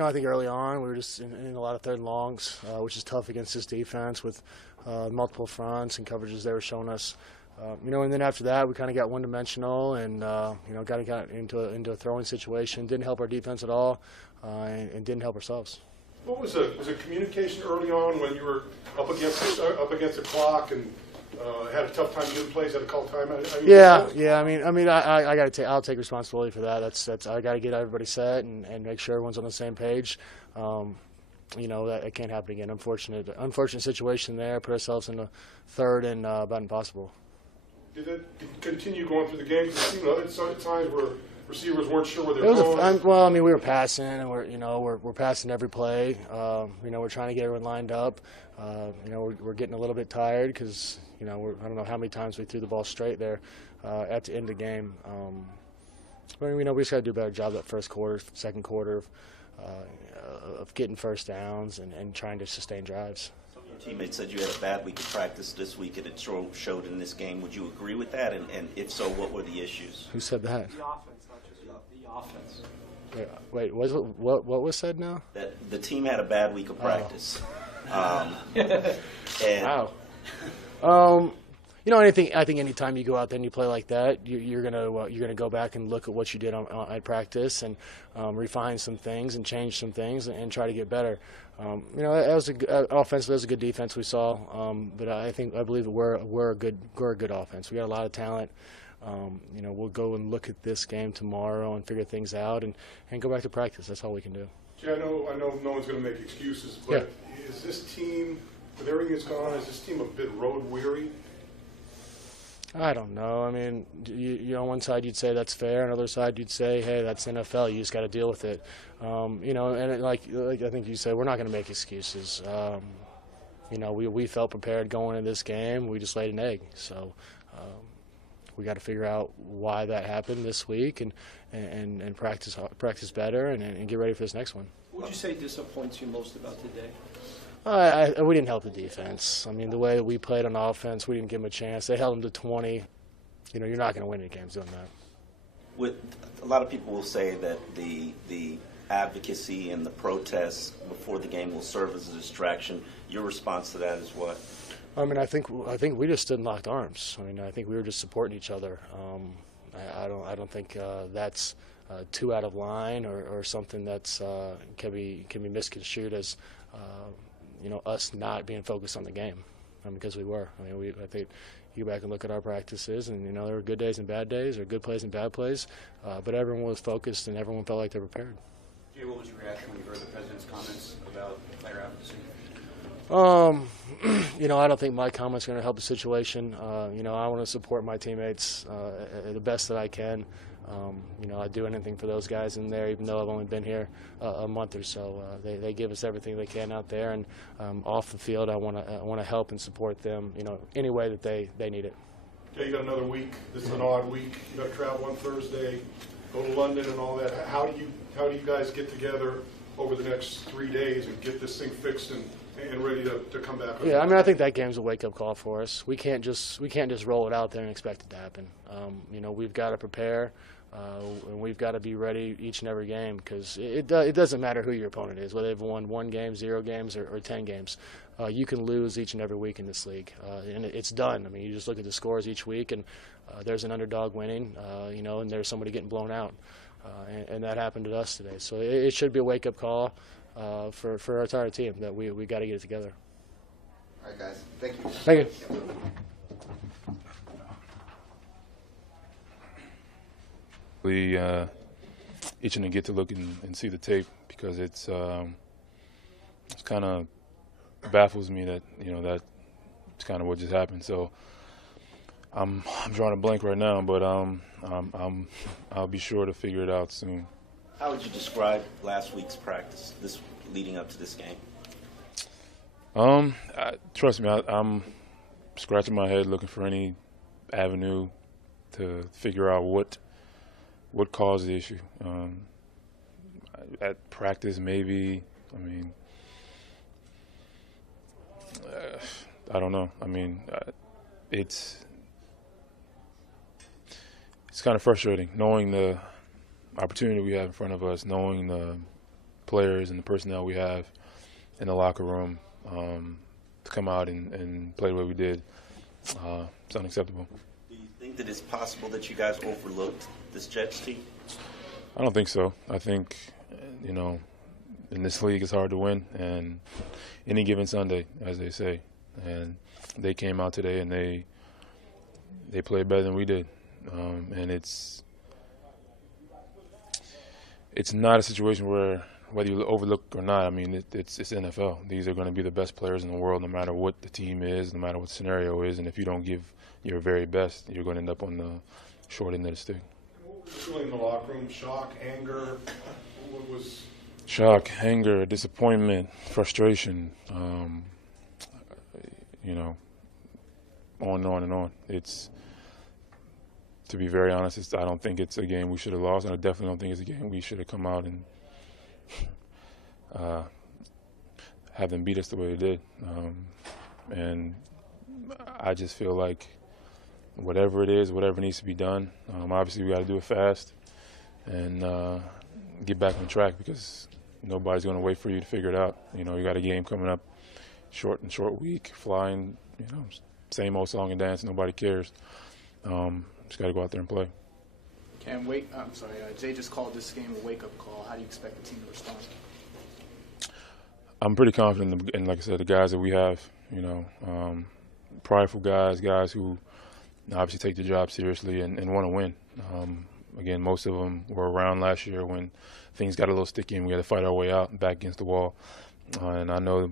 I think early on we were just in a lot of third and longs, which is tough against this defense with multiple fronts and coverages they were showing us. And then after that we kind of got one-dimensional and got into a throwing situation. Didn't help our defense at all, and didn't help ourselves. What was the communication early on when you were up against the clock and had a tough time getting plays, had to call timeout? Yeah. I'll take responsibility for that. That's I got to get everybody set and make sure everyone's on the same page. That it can't happen again. Unfortunate situation there. Put ourselves in the third and about impossible. Did it continue going through the game? Because it seemed other times where receivers weren't sure where they were going. We were passing, and we're passing every play. We're trying to get everyone lined up. We're getting a little bit tired because I don't know how many times we threw the ball straight there at the end of the game. We just got to do a better job that first quarter, second quarter of getting first downs and trying to sustain drives. Your teammates said you had a bad week of practice this week, and it showed in this game. Would you agree with that? And if so, what were the issues? Who said that? The offense, not just the offense. Wait, what was said now? That the team had a bad week of practice. Wow. I think anytime you go out there and you play like that, you're gonna go back and look at what you did at practice and refine some things and change some things and try to get better. That was offensively, that was a good defense we saw, but I believe that we're a good offense. We got a lot of talent. We'll go and look at this game tomorrow and figure things out and go back to practice. That's all we can do. Jay, I know no one's going to make excuses, but is this team, with everything that's gone on, is this team a bit road weary? I don't know. On one side you'd say that's fair, on the other side you'd say, hey, that's NFL. You just got to deal with it. Like I think you said, we're not going to make excuses. We felt prepared going into this game. We just laid an egg. So we got to figure out why that happened this week and practice better and get ready for this next one. What would you say disappoints you most about today? We didn't help the defense. The way that we played on offense, we didn't give them a chance. They held them to 20. You're not going to win any games doing that. A lot of people will say that the advocacy and the protests before the game will serve as a distraction. Your response to that is what? I think we just stood in locked arms. I think we were just supporting each other. I don't think that's too out of line or something that's can be misconstrued as us not being focused on the game, because we were. I think you go back and look at our practices, and there were good days and bad days, or good plays and bad plays, but everyone was focused and everyone felt like they were prepared. Jay, what was your reaction when you heard the president's comments about player advocacy? I don't think my comments are going to help the situation. I want to support my teammates the best that I can. I'd do anything for those guys in there, even though I've only been here a month or so. They give us everything they can out there, and off the field, I want to help and support them, any way that they need it. Okay, you got another week. This is an odd week. You got to travel on Thursday, go to London, and all that. How do you guys get together over the next 3 days and get this thing fixed and ready to come back? Yeah, I think that game's a wake-up call for us. We can't just roll it out there and expect it to happen. We've got to prepare, and we've got to be ready each and every game, because it doesn't matter who your opponent is, whether they've won 1 game, 0 games, or 10 games. You can lose each and every week in this league, and it's done. You just look at the scores each week, and there's an underdog winning, and there's somebody getting blown out, and that happened to us today. So it should be a wake-up call for our entire team that we got to get it together. All right, guys. Thank you. Thank you. We itching to get to look and see the tape, because it's kind of baffles me that that's kind of what just happened. So I'm drawing a blank right now, but I'll be sure to figure it out soon. How would you describe last week's practice, this leading up to this game? Trust me, I'm scratching my head looking for any avenue to figure out what caused the issue. At practice, maybe. I don't know. It's kind of frustrating knowing the opportunity we have in front of us, knowing the players and the personnel we have in the locker room to come out and play the way we did. It's unacceptable. Do you think that it's possible that you guys overlooked this Jets team? I don't think so. I think, in this league it's hard to win, and any given Sunday, as they say. And they came out today and they played better than we did. And it's not a situation where whether you overlook or not, I mean, it's NFL. These are going to be the best players in the world no matter what the team is, no matter what the scenario is. And if you don't give your very best, you're going to end up on the short end of the stick. What was feeling in the locker room? Shock, anger? What was... Shock, anger, disappointment, frustration, on and on and on. It's, to be very honest, I don't think it's a game we should have lost, and I definitely don't think it's a game we should have come out and have them beat us the way they did. And I just feel like whatever it is, whatever needs to be done, obviously we got to do it fast and get back on track, because nobody's going to wait for you to figure it out. You got a game coming up, short week, flying, same old song and dance, nobody cares. Just got to go out there and play. Jay just called this game a wake-up call. How do you expect the team to respond? I'm pretty confident in, like I said, the guys that we have, prideful guys who obviously take the job seriously and want to win. Again, most of them were around last year when things got a little sticky and we had to fight our way out and back against the wall. And I know,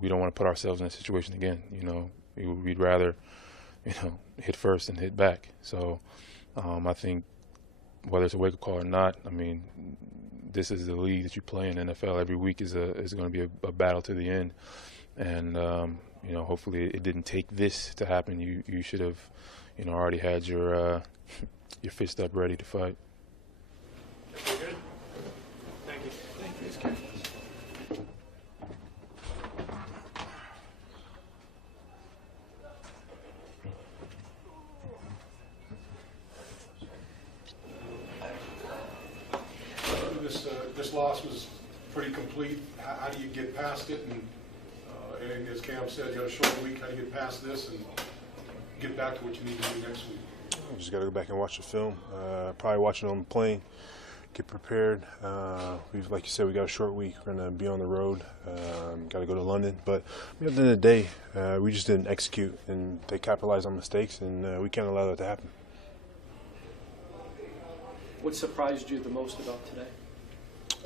we don't want to put ourselves in that situation again. We'd rather, hit first and hit back. So I think whether it's a wake-up call or not, I mean, this is the league that you play in. NFL every week is going to be a battle to the end. And, hopefully it didn't take this to happen. You should have, already had your fist up ready to fight. Thank you. Thank you. This loss was pretty complete. How do you get past it? And as Cam said, you got a short week. How do you get past this and get back to what you need to do next week? Just got to go back and watch the film. Probably watch it on the plane. Get prepared. Like you said, we got a short week. We're going to be on the road. Got to go to London. But at the end of the day, we just didn't execute, and they capitalized on mistakes, and we can't allow that to happen. What surprised you the most about today?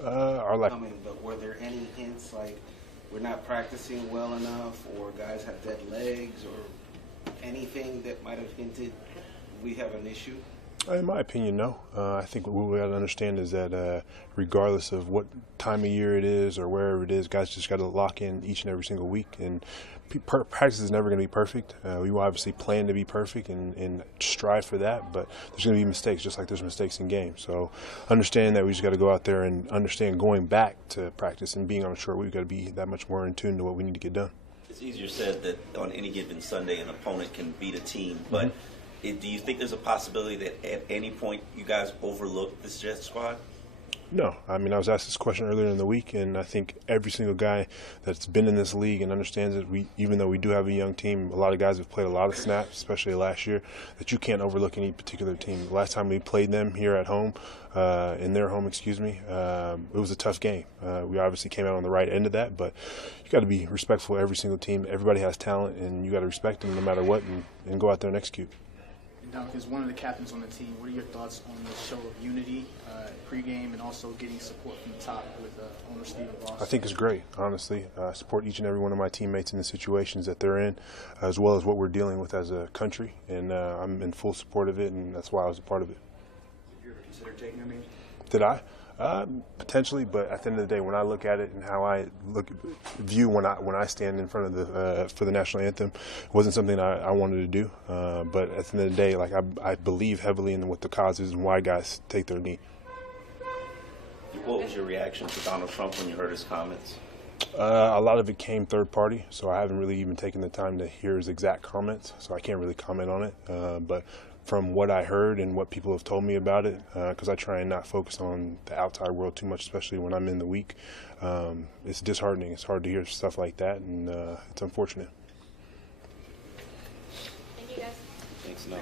Our lack. But were there any hints like we're not practicing well enough, or guys have dead legs, or anything that might have hinted we have an issue? In my opinion, no. I think what we got to understand is that regardless of what time of year it is or wherever it is, guys just got to lock in each and every single week. And practice is never going to be perfect. We will obviously plan to be perfect and strive for that, but there's going to be mistakes just like there's mistakes in games. So understand that we just got to go out there and understand going back to practice and being on a short week, we've got to be that much more in tune to what we need to get done. It's easier said that on any given Sunday an opponent can beat a team, but do you think there's a possibility that at any point you guys overlook this Jets squad? No. I mean, I was asked this question earlier in the week, and I think every single guy that's been in this league and understands that even though we do have a young team, a lot of guys have played a lot of snaps, especially last year, that you can't overlook any particular team. The last time we played them here at home, in their home, it was a tough game. We obviously came out on the right end of that, but you got to be respectful of every single team. Everybody has talent, and you got to respect them no matter what and go out there and execute. Ndamukong, as one of the captains on the team, what are your thoughts on the show of unity pregame and also getting support from the top with owner Stephen Ross? I think it's great, honestly. Support each and every one of my teammates in the situations that they're in, as well as what we're dealing with as a country, and I'm in full support of it, and that's why I was a part of it. Did you ever consider taking a knee? Did I? Potentially, but at the end of the day, when I look at it and how I view when I stand in front of for the national anthem, it wasn't something I wanted to do. But at the end of the day, like I believe heavily in what the cause is and why guys take their knee. What was your reaction to Donald Trump when you heard his comments? A lot of it came third party, so I haven't really even taken the time to hear his exact comments, so I can't really comment on it. But from what I heard and what people have told me about it, because I try and not focus on the outside world too much, especially when I'm in the week. It's disheartening. It's hard to hear stuff like that, and it's unfortunate. Thank you, guys. Thanks, no.